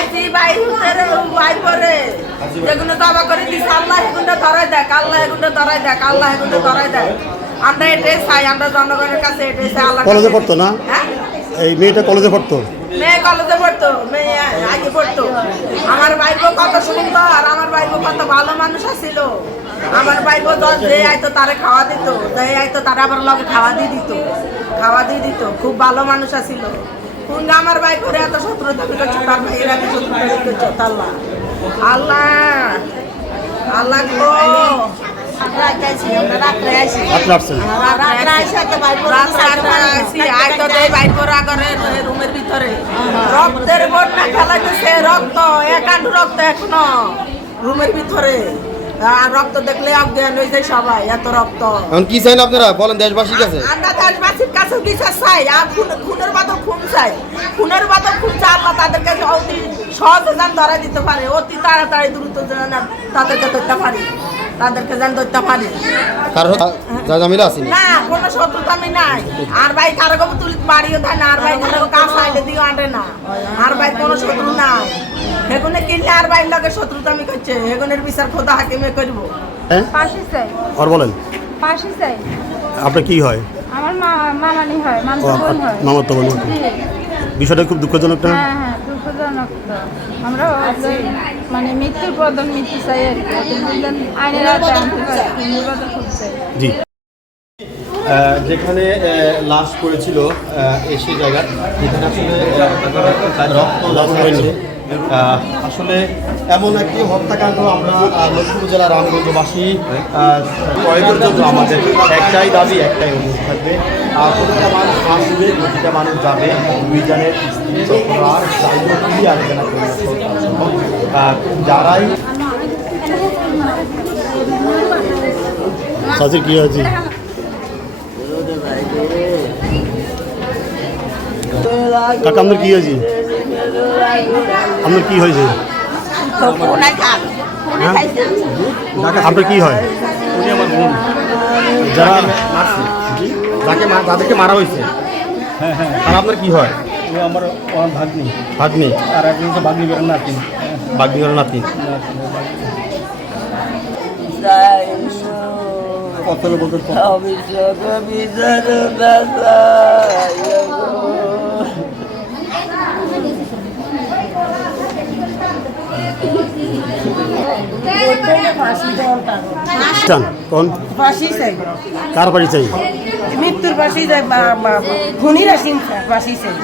পাইছি ভাই ভাই পরে যেগুলো দাবা করে দিছে আল্লাহ এগুলো ধরাই দেয়, আল্লাহ এগুলো ধরাই দেয়, আল্লাহ এগুলো ধরাই দেয়। আমরা এটাই চাই, আমরা জনগণের কাছে এটাই চাই। আল্লাহ কলেজে পড়তো না? হ্যাঁ, এই মেয়েটা কলেজে পড়তো? মেয়ে কলেজে পড়তো, মেয়ে আগে পড়তো। আমার ভাইপো কত সুন্দর, আমার ভাইপো কত ভালো মানুষ ছিল। আমার ভাইপো যে আইতো তারে খাওয়া দিত, যে আইতো তারা আবার লগে খাওয়া দিয়ে দিত, খাওয়া দিয়ে দিত। খুব ভালো মানুষ ছিল। কোন আমার ভাই করে এত শত্রুতা করছে, তার ভাইয়ের এত শত্রুতা করছে। আল্লাহ আল্লাহ আল্লাহ গো, রুমের ভিতরে রক্তের বন্যা খেলাইতেছে, রক্ত একান্ত রক্ত এখনো রুমের ভিতরে। রক্ত দেখলে অজ্ঞান হয়ে যায় সবাই, এত রক্ত। এখন কি চাই না আপনারা বলেন দেশবাসীর কাছে? আমরা দেশবাসীর কাছে বিচার চাই, আর খুনের বদল খুন চাই, খুনের বদল খুন চাই। আল্লাহ তাদেরকে অতি সহজে যেন ধরা দিতে পারে, অতি তাড়াতাড়ি দ্রুত যেন তাদেরকে ধরতে পারি, তাদেরকে যেন ধরতে পারি। কারো জামিলা আছে না, কোনো শত্রুতা আমি নাই। আর ভাই কারো কবে তুলি বাড়িও দেয় না, আর ভাই কারো কাজ সাইডে দিও আনবে না। আর ভাই কোনো শত্রু নাই। হেগুনে কিনলে আর ভাইয়ের লগে শত্রুতা আমি করছে, হেগুনের বিচার খোদা হাকিমে করবো। ফাঁসি চাই, আর বলেন ফাঁসি চাই। আপনার কি হয়? আমার মামানি হয়, মামতো বোন হয়। মামাতো বোন। বিষয়টা খুব দুঃখজনক না? হ্যাঁ হ্যাঁ, দুঃখজনক তো। আমরা মানে মৃত্যুর বদল মৃত্যু চাই আর কি, আইনের আওতায় আনতে পারি, মৃত্যুর বদল খুব চাই। জি। যেখানে লাশ পড়েছিল সেই জায়গা, যেখানে আসলে রক্ত হয়নি, আসলে এমন একটি হত্যাকাণ্ড আমরা লক্ষ্মীপুর জেলার রামগঞ্জবাসী প্রয়োগের জন্য আমাদের একটাই দাবি, একটাই অনুরোধ থাকবে। প্রতিটা মানুষ আসবে, প্রতিটা মানুষ যাবে, অভিযানের যারাই কি হয়েছে কাকা, আপনার কি হয়েছে? আপনার কি হয়েছে? আপনার কি হয়? যারা যাদেরকে মারা হয়েছে আর আপনার কি হয়? আমার ভাগ্নি ভাগ্নি, আর একজন তো ভাগ্নি বেরোন নাতি, ভাগ্নি বেরোন নাতি। কত বলতে কোন ফাঁসি চাই, কার বাড়ি চাই? মৃত্যুর ফাঁসি চাই, খুনিরা ফাঁসি চাই।